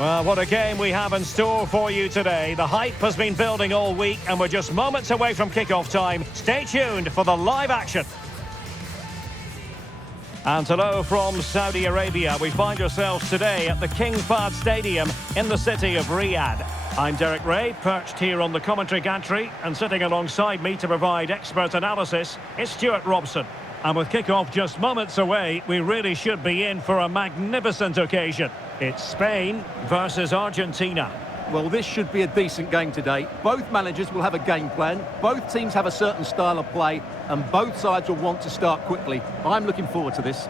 Well, what a game we have in store for you today. The hype has been building all week and we're just moments away from kick-off time. Stay tuned for the live action. And hello from Saudi Arabia. We find ourselves today at the King Fahd Stadium in the city of Riyadh. I'm Derek Ray, perched here on the commentary gantry, and sitting alongside me to provide expert analysis is Stuart Robson. And with kick-off just moments away, we really should be in for a magnificent occasion. It's Spain versus Argentina. Well, this should be a decent game today. Both managers will have a game plan. Both teams have a certain style of play, and both sides will want to start quickly. I'm looking forward to this.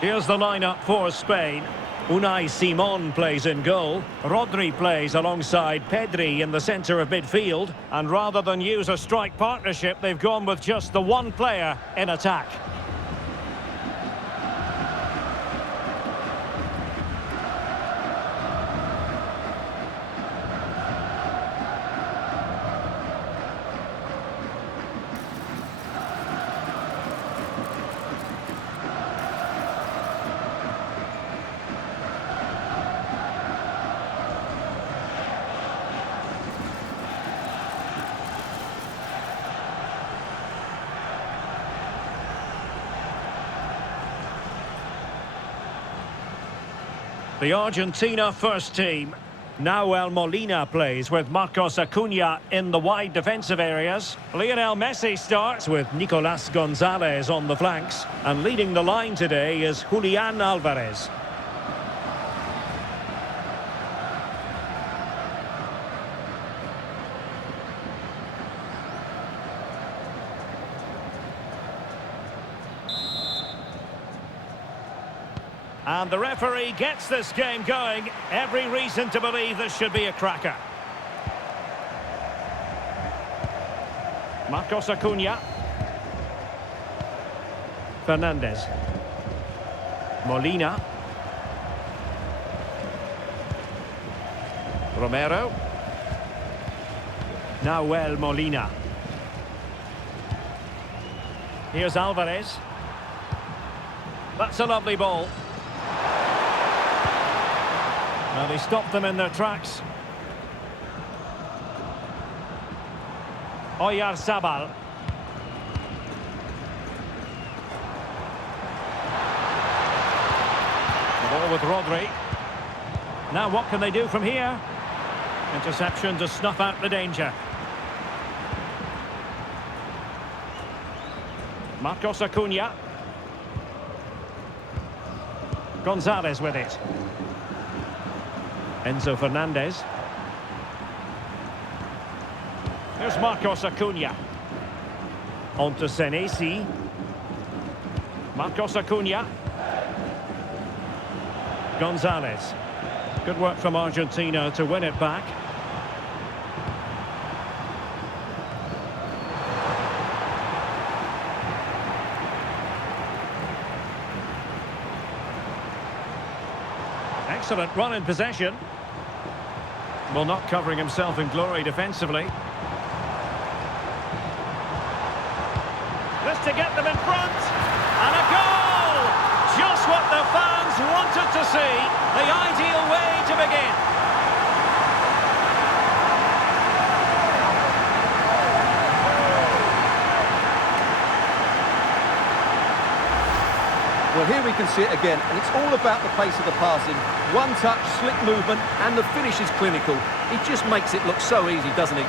Here's the lineup for Spain. Unai Simon plays in goal. Rodri plays alongside Pedri in the centre of midfield. And rather than use a strike partnership, they've gone with just the one player in attack. The Argentina first team. Nahuel Molina plays with Marcos Acuna in the wide defensive areas. Lionel Messi starts with Nicolas Gonzalez on the flanks. And leading the line today is Julian Alvarez. And the referee gets this game going. Every reason to believe this should be a cracker. Marcos Acuna. Fernandez. Molina. Romero. Nahuel Molina. Here's Alvarez. That's a lovely ball. Well, they stopped them in their tracks. Oyarzabal. The ball with Rodri. Now what can they do from here? Interception to snuff out the danger. Marcos Acuna. Gonzalez with it. Enzo Fernandez. There's Marcos Acuna. On to Senesi. Marcos Acuna. Gonzalez. Good work from Argentina to win it back. Excellent run in possession. Well, not covering himself in glory defensively. This to get them in front. And a goal! Just what the fans wanted to see. The ideal way to begin. Well, here we can see it again, and it's all about the pace of the passing. One touch, slick movement, and the finish is clinical. He just makes it look so easy, doesn't he?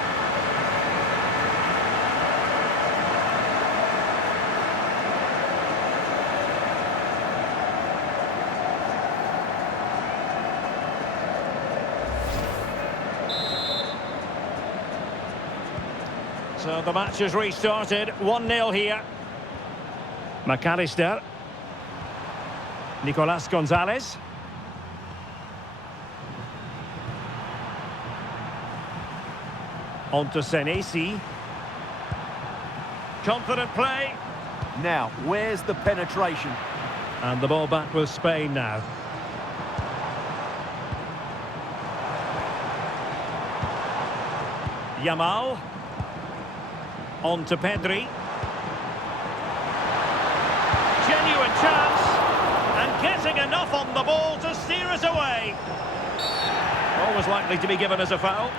So the match has restarted. 1-0 here. McAllister. Nicolas Gonzalez. On to Senesi. Confident play. Now, where's the penetration? And the ball back with Spain now. Yamal. On to Pedri. Genuine chance. And getting enough on the ball to steer us away. Always likely to be given as a foul.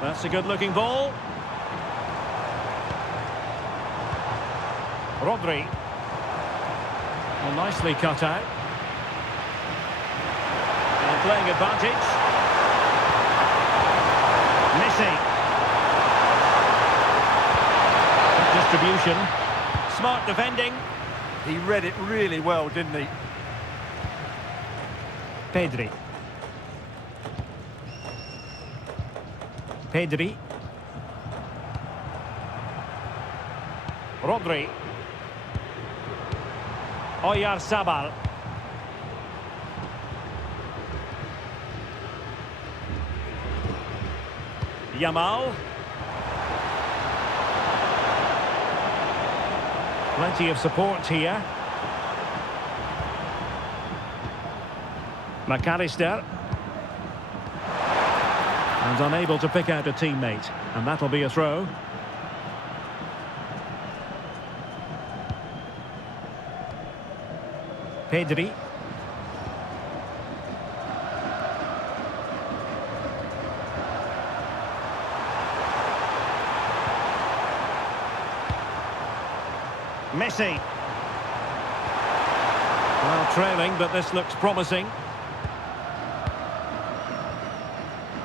That's a good-looking ball. Rodri. Well, nicely cut out. And playing advantage. Messi. Distribution. Smart defending. He read it really well, didn't he? Pedri. Pedri. Rodri. Oyarzabal. Yamal. Plenty of support here. McAllister. And unable to pick out a teammate. And that'll be a throw. Pedri. Messi. Well, trailing, but this looks promising.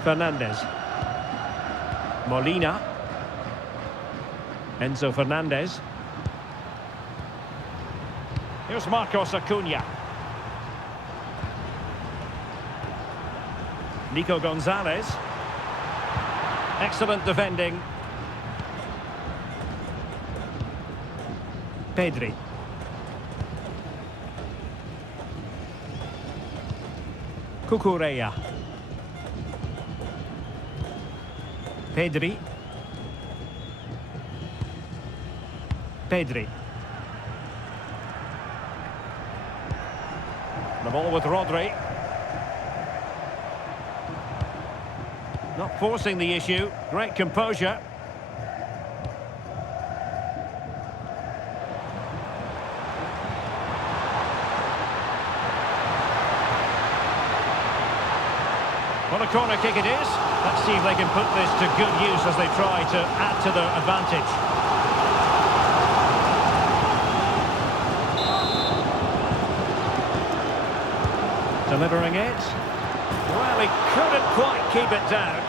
Fernandez. Molina. Enzo Fernandez. Here's Marcos Acuna. Nico Gonzalez. Excellent defending. Pedri. Cucurella. Pedri. Pedri. The ball with Rodri. Not forcing the issue. Great composure. Well, a corner kick it is. Let's see if they can put this to good use as they try to add to their advantage. Delivering it. Well, he couldn't quite keep it down.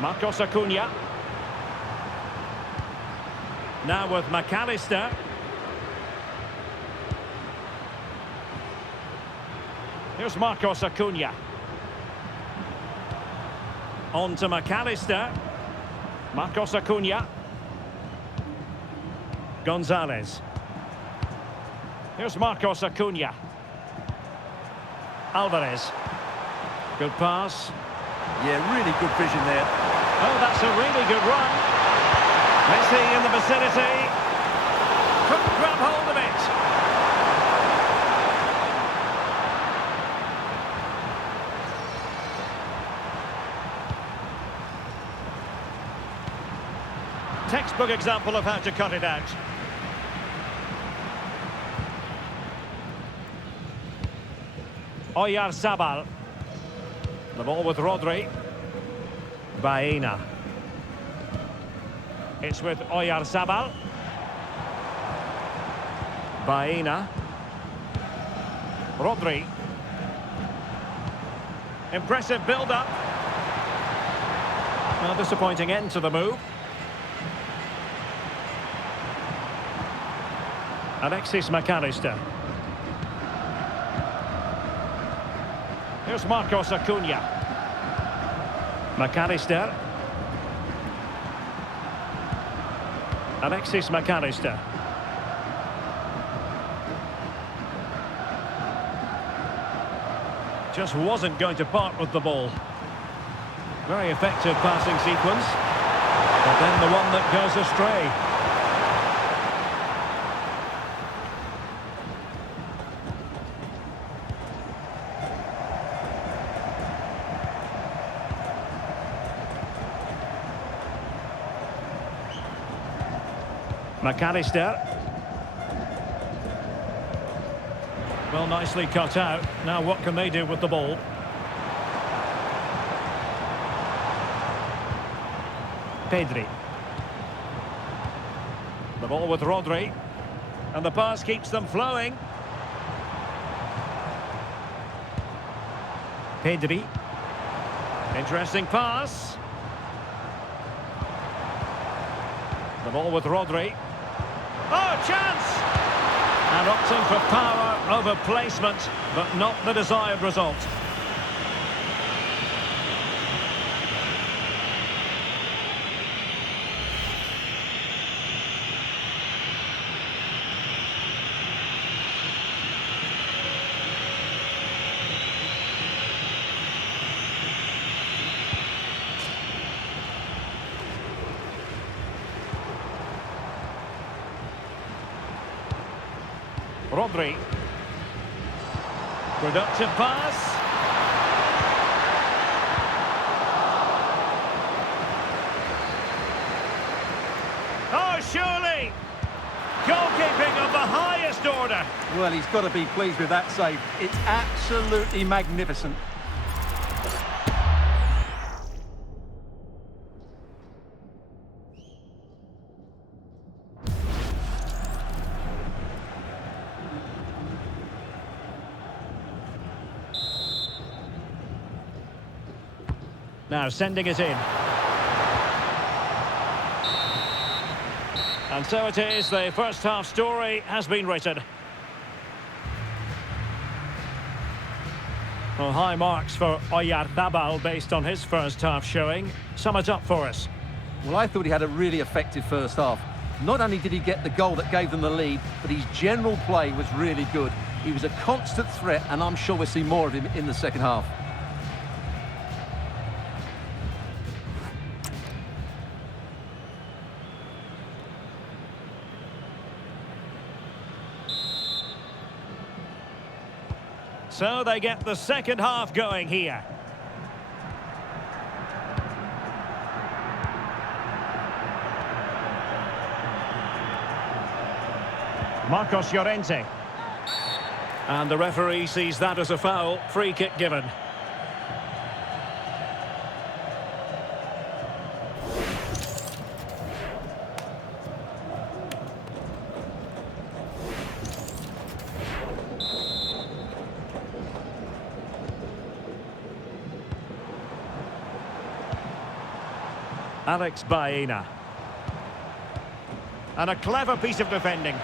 Marcos Acuna. Now with McAllister. Here's Marcos Acuna. On to McAllister. Marcos Acuna. Gonzalez. Here's Marcos Acuna. Alvarez. Good pass. Yeah, really good vision there. Oh, that's a really good run. Messi in the vicinity. Couldn't grab hold of it. Textbook example of how to cut it out. Oyarzabal. The ball with Rodri. Baena. It's with Oyarzabal. Baena. Rodri. Impressive build-up. Well, disappointing end to the move. Alexis McAllister. Here's Marcos Acuna. McAllister. Alexis McAllister. Just wasn't going to part with the ball. Very effective passing sequence. But then the one that goes astray. McAllister. Well, nicely cut out. Now what can they do with the ball? Pedri. The ball with Rodri. And the pass keeps them flowing. Pedri. Interesting pass. The ball with Rodri. Oh, chance! And opting for power over placement, but not the desired result. Rodri. Productive pass. Oh, surely! Goalkeeping of the highest order. Well, he's got to be pleased with that save. It's absolutely magnificent. Now sending it in. And so it is, the first half story has been written. Well, high marks for Oyarzabal based on his first half showing. Sum it up for us. Well, I thought he had a really effective first half. Not only did he get the goal that gave them the lead, but his general play was really good. He was a constant threat, and I'm sure we'll see more of him in the second half. So they get the second half going here. Marcos Llorente. And the referee sees that as a foul. Free kick given. Alex Baena. And a clever piece of defending.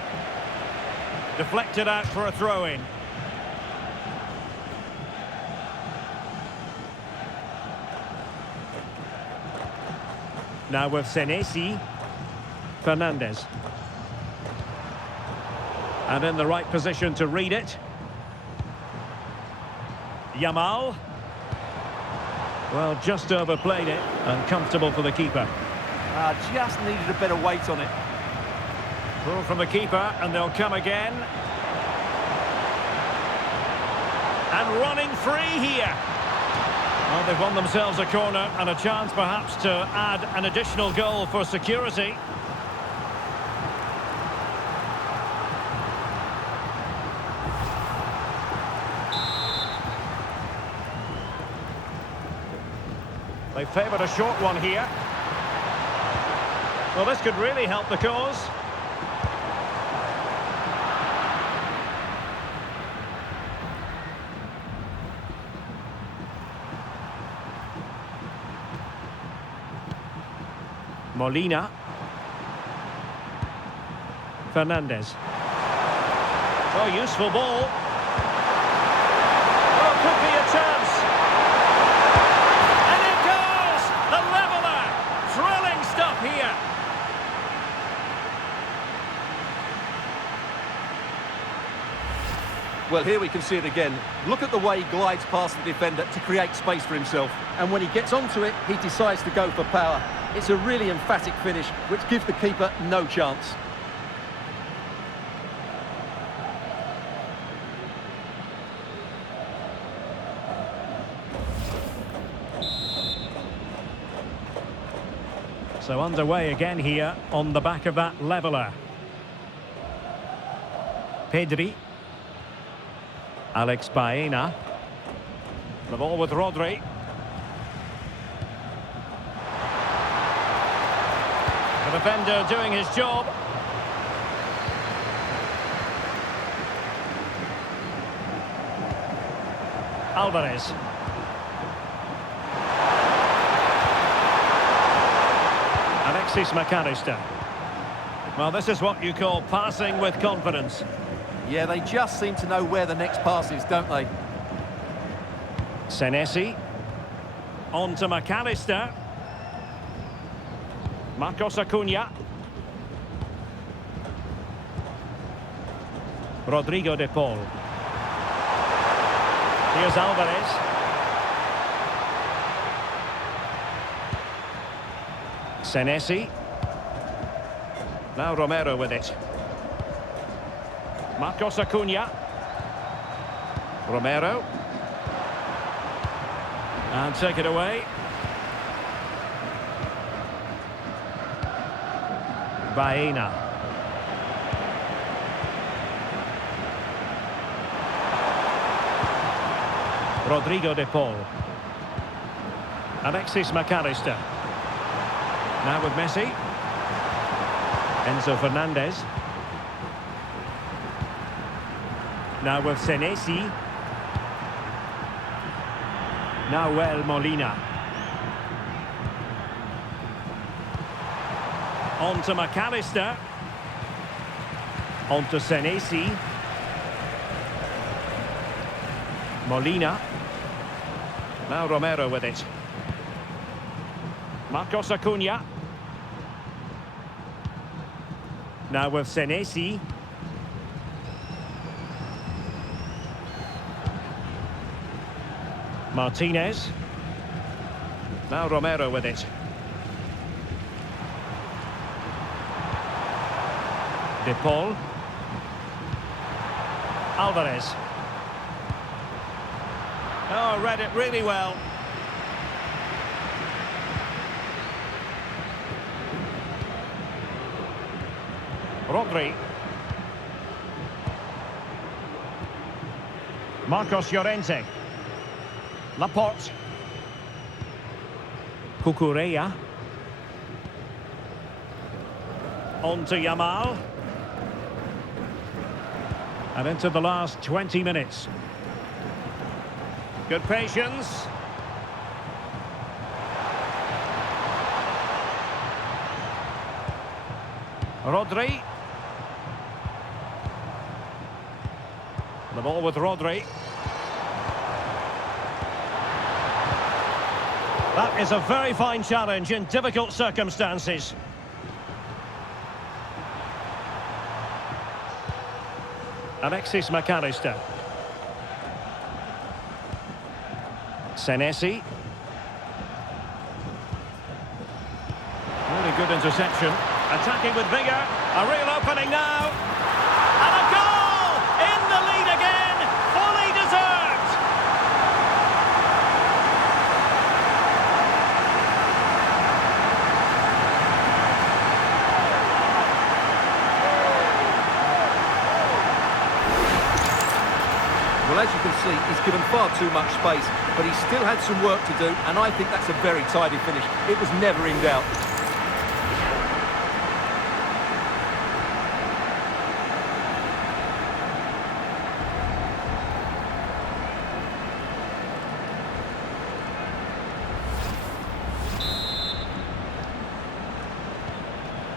Deflected out for a throw-in. Now with Senesi. Fernandez. And in the right position to read it. Yamal. Well, just overplayed it, and comfortable for the keeper. Just needed a better weight on it. Pull from the keeper, and they'll come again. And running free here. Well, they've won themselves a corner, and a chance perhaps to add an additional goal for security. They favoured a short one here. Well, this could really help the cause. Molina. Fernandez. Oh, useful ball. Oh, could be a chance. And it goes! The leveller! Thrilling stuff here. Well, here we can see it again. Look at the way he glides past the defender to create space for himself. And when he gets onto it, he decides to go for power. It's a really emphatic finish, which gives the keeper no chance. So underway again here on the back of that leveller. Pedri. Alex Baena. The ball with Rodri. The defender doing his job. Alvarez. Alexis McAllister. Well, this is what you call passing with confidence. Yeah, they just seem to know where the next pass is, don't they? Senesi. On to McAllister. Marcos Acuna. Rodrigo de Paul. Here's Alvarez. Senesi. Now Romero with it. Marcos Acuna. Romero. And take it away. Baena. Rodrigo de Paul. Alexis McAllister. Now with Messi. Enzo Fernandez. Now with Senesi. Now Molina. On to McAllister. On to Senesi. Molina. Now Romero with it. Marcos Acuna. Now with Senesi. Martinez. Now Romero with it. De Paul. Alvarez. Oh, read it really well. Rodri. Marcos Llorente. Laporte. Cucurella. On to Yamal. And into the last 20 minutes. Good patience. Rodri. The ball with Rodri. That is a very fine challenge in difficult circumstances. Alexis McAllister. Senesi. Really good interception. Attacking with vigour. A real opening now. And a goal! In the lead again. Fully deserved. Well, Well, as you can see, he's given far too much space, but he still had some work to do, and I think that's a very tidy finish. It was never in doubt.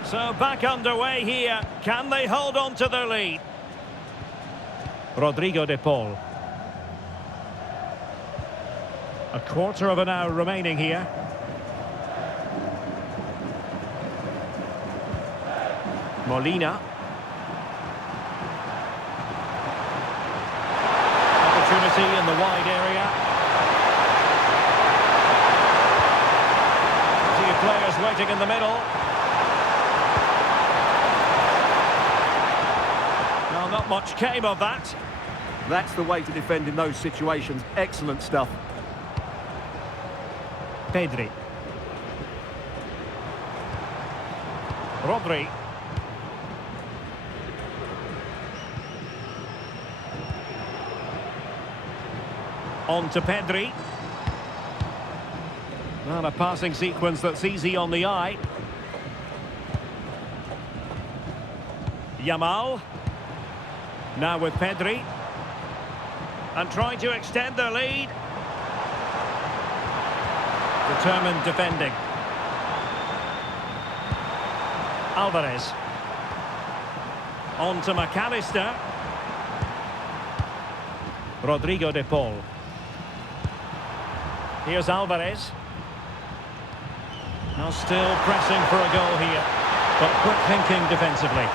So back underway here. Can they hold on to their lead? Rodrigo de Paul. A quarter of an hour remaining here. Molina. Opportunity in the wide area. Two players waiting in the middle. Well, not much came of that. That's the way to defend in those situations. Excellent stuff. Pedri. Rodri. On to Pedri. Well, a passing sequence that's easy on the eye. Yamal. Now with Pedri. And trying to extend their lead. Determined defending. Alvarez. On to McAllister. Rodrigo de Paul. Here's Alvarez. Now still pressing for a goal here, but quick thinking defensively.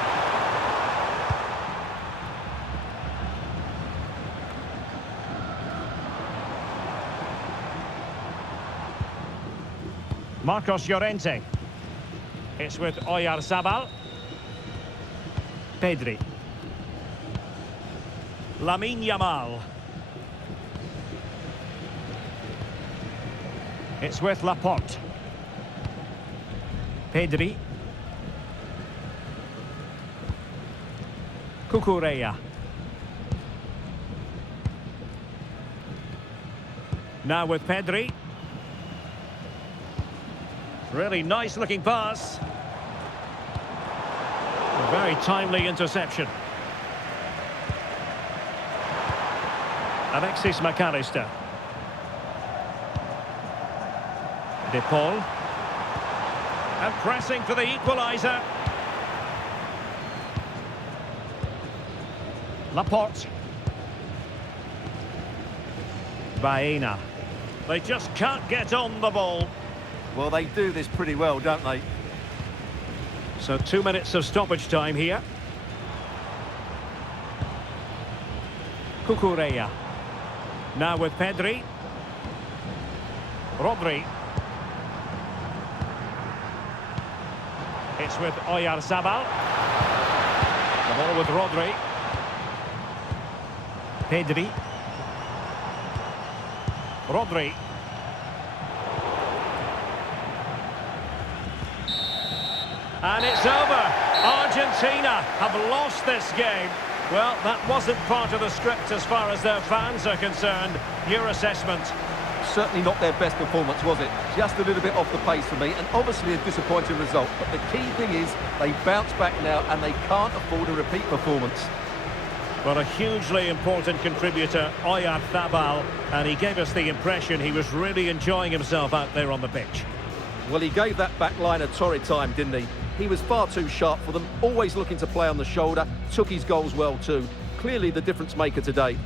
Marcos Llorente. It's with Oyarzabal. Pedri. Lamine Yamal. It's with Laporte. Pedri. Cucurella. Now with Pedri. Really nice looking pass. A very timely interception. Alexis McAllister. De Paul. And pressing for the equaliser. Laporte. Baena. They just can't get on the ball. Well, they do this pretty well, don't they? So 2 minutes of stoppage time here. Cucurella. Now with Pedri. Rodri. It's with Oyarzabal. The ball with Rodri. Pedri. Rodri. And it's over. Argentina have lost this game. Well, that wasn't part of the script as far as their fans are concerned. Your assessment? Certainly not their best performance, was it? Just a little bit off the pace for me, and obviously a disappointing result. But the key thing is they bounce back now, and they can't afford a repeat performance. Well, a hugely important contributor, Oyarzabal, and he gave us the impression he was really enjoying himself out there on the pitch. Well, he gave that back line a torrid time, didn't he? He was far too sharp for them, always looking to play on the shoulder, took his goals well too. Clearly the difference maker today.